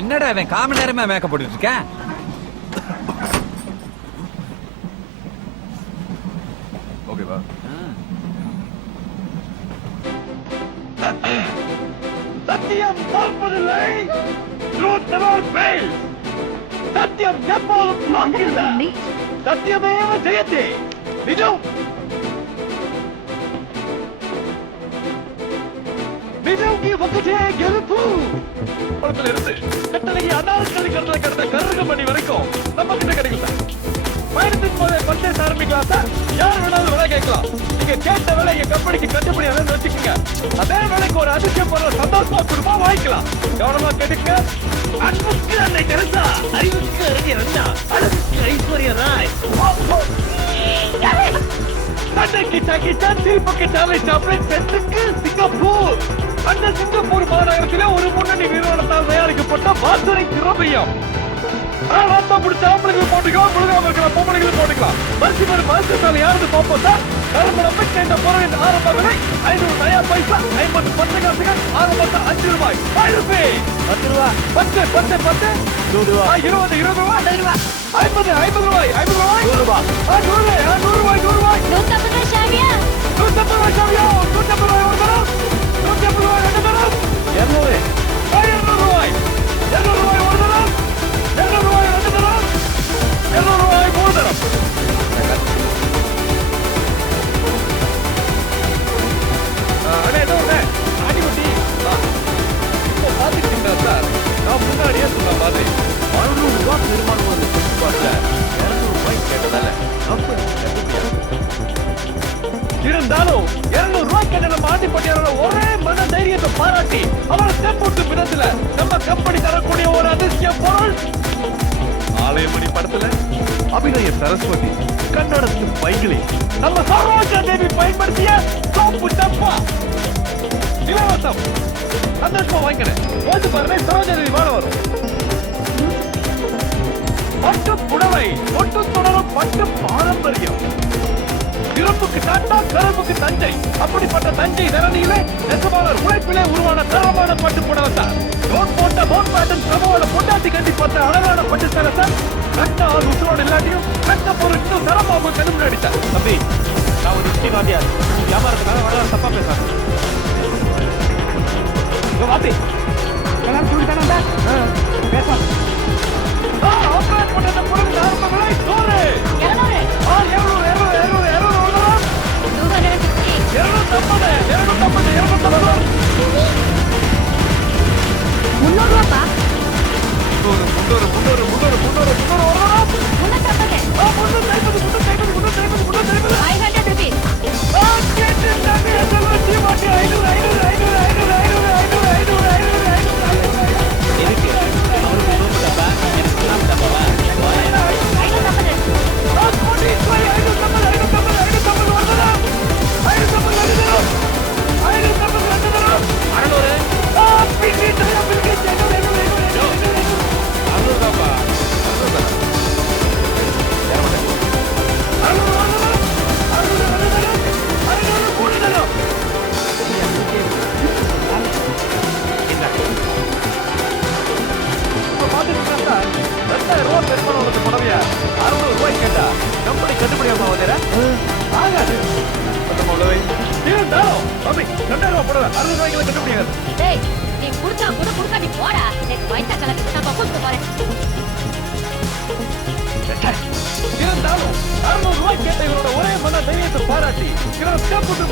என்னடா அவன் காம நேரமே மேக்கப் போட்டுட்டு இருக்கேன். ஓகேவா? சத்தியம் தோற்பதில்லை. Truth never fails. சத்தியம் எப்போதும் தோற்கில்லை. சத்தியமேவ ஜெயதே. நிஜம் நிஜம் की वक्ते ಗೆಲುವು. படத்துல இருந்து கட்டளையை அனார்கலி கடந்த கருகமணி வரைக்கும் நம்ம கிட்ட கிடைக்கல. பயணத்தின் போதே பர்ச்சேஸ் ஆரம்பிக்கலாம் சார். யார் வேணாலும் விலை கேட்கலாம். நீங்க கேட்ட விலை எங்க கம்பெனிக்கு கட்டுப்படி ஆகுதுன்னு வச்சுக்கோங்க. அதே வேலைக்கு ஒரு அதிர்ஷ்டம் போற சந்தோஷமா குடும்பமா வாங்கிக்கலாம். கவனமா கேட்டுக்க. அன்புக்கு அன்னை தெரசா, அறிவுக்கு அறிஞர் அண்ணா, அழகுக்கு ஐஸ்வர்யா ராய், அன்னைக்கு சகிச்சா தீபக்கு சாலை சாப்பிட சென்றுக்கு சிங்கப்பூர். அந்த சிங்கப்பூர் மாநகரத்திலே ஒரு முன்னணி நிறுவனத்தால் தயாரிக்கப்பட்ட மாசுரை திரவியம். பிடிச்ச ஆம்பளைகள் போட்டுக்கலாம், முழுகாம இருக்கிற பொம்பளைகள் போட்டுக்கலாம். மறுச்சு வரும் மாசத்தால் யாரு பார்ப்போம் சார். கரும்புடம் என்ற பொருளின் ஆரம்ப விலை 500 நயா பைசா, 50 பத்து காசுகள், ஆரம்பத்தை 5 ரூபாய். 5 ரூபாய் 10 ரூபாய் 10 10 10 100 ரூபாய் 20 20 ரூபாய் 50 50 ரூபாய் 50 ரூபாய் 100 ரூபாய் 100 ரூபாய் 100 ரூபாய் 100 ரூபாய் 150 ரூபாய் ஷாவியா 150 ரூபாய் ஷாவியா 150 ரூபாய் ஒரு தரம் 150 ரூபாய் ரெண்டு தரம் 200 200 ரூபாய் 200 ரூபாய் ஒரு தரம் 200 ரூபாய் ரெண்டு தரம் 200 ரூபாய் மூணு தரம். அண்ணே என்ன ஒண்ணு ஆடிபட்டி இப்போ பாத்துக்கிட்டீங்களா சார்? நான் முன்னாடியே சொன்ன மாதிரி 600 ரூபாய் பெருமானம் வந்து பார்த்த 200 ரூபாய் கேட்டதால இருந்தாலும் 200 ரூபாய் கேட்ட நம்ம ஆண்டிப்பட்டியாரோட ஒரே மன தைரியத்தை பாராட்டி அவரை செப்போட்டு விதத்துல நம்ம கம்பெனி தரக்கூடிய ஒரு அதிர்ஷ்ட பொருள் ஆலயமணி படத்துல அபிநய சரஸ்வதி, கன்னடத்து பைகிளி, நம்ம சரோஜா தேவி பயன்படுத்திய சோப்பு டப்பா இலவசம். சந்தோஷமா வாங்கிக்கிறேன். ஓட்டு பாருங்க, சரோஜா தேவி வாழ வரும். பட்டு புடவை, ஒட்டு தொடரும் பட்டு பாரம்பரியம். இருப்புக்கு டாட்டா, கரும்புக்கு தஞ்சை. அப்படிப்பட்ட தஞ்சை தரணியிலே நெசவாளர் உழைப்பிலே உருவான தரமான பட்டு புடவை சார். நோட் போட்ட நோட் பேட்டன் சமோட பொண்டாட்டி கட்டி பார்த்த அழகான பட்டு சேலை சார். கட்ட ஆள் உசுரோடு இல்லாட்டியும் கட்ட பொருள் இன்னும் தரமாக கண்டு முன்னாடி சார். தம்பி, நான் ஒரு முக்கியவாதியார். வியாபாரத்துக்காக வர தப்பா பேசாங்க. வாத்தி எல்லாரும் சொல்லிட்டானா பேச ஆப்ரேட் பண்ண பொருள் ஆரம்ப விலை 100 200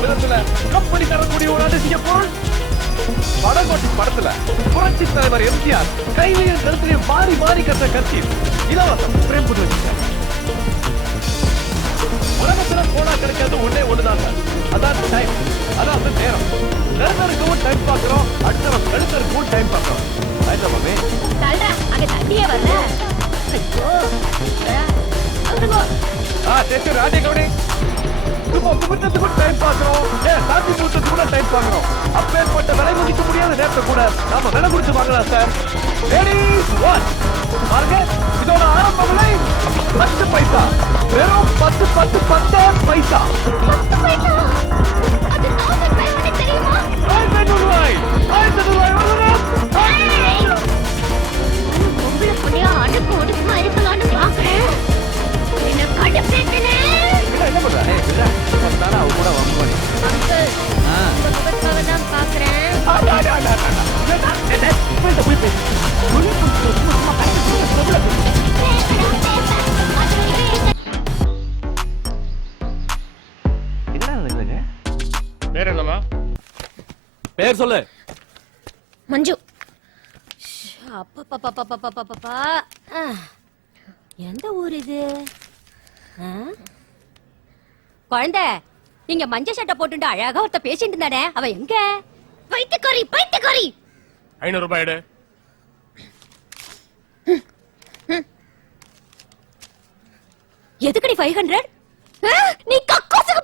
200 கம்பெனி தரக்கூடிய ஒரு அதிசய பொருள். படகோட்டி படத்துல புரட்சி தலைவர் எம்ஜிஆர் கையிலையும் கருத்திலையும் மாறி மாறி கட்ட கட்சி இலவசம் பிரேம் போட்டு வச்சுட்டார். உலகத்துல போனா கிடைக்காது ஒன்னே ஒண்ணுதான், அதான் டைம், அதான் நேரம். கருத்தருக்கவும் டைம் பாக்குறோம், அடுத்தவன் கழுத்தருக்கவும் டைம் பாக்குறோம். ஆயிட்டமாமே ராஜே கவுடி முகூர்த்தத்துக்கு டைம் பாக்குறோம், சாந்தி முகூர்த்தத்துக்கு கூட டைம் பாக்குறோம். அப்பேற்பட்ட விலை மதிக்க முடியாத நேரத்தை கூட நாம விலை கொடுத்து வாங்கலாம் சார். பாருங்க, இதோட ஆரம்ப விலை 10 பைசா, வெறும் 10 10 10 பைசா. 500 ரூபாய் 500 ரூபாய் பேர் சொல்லு. மஞ்சு. அப்பப்பப்பப்பப்பப்பப்பா. எந்த ஊர் இது? குழந்தை, இங்க மஞ்சள் சட்டை போட்டுட்டு அழகா ஒருத்த பேசிட்டு இருந்தானே, அவ எங்க? பைத்தியக்காரி, பைத்தியக்காரி. 500 ரூபாய் எடு. எதுக்கடி 500? நீ கக்கூசுக்கு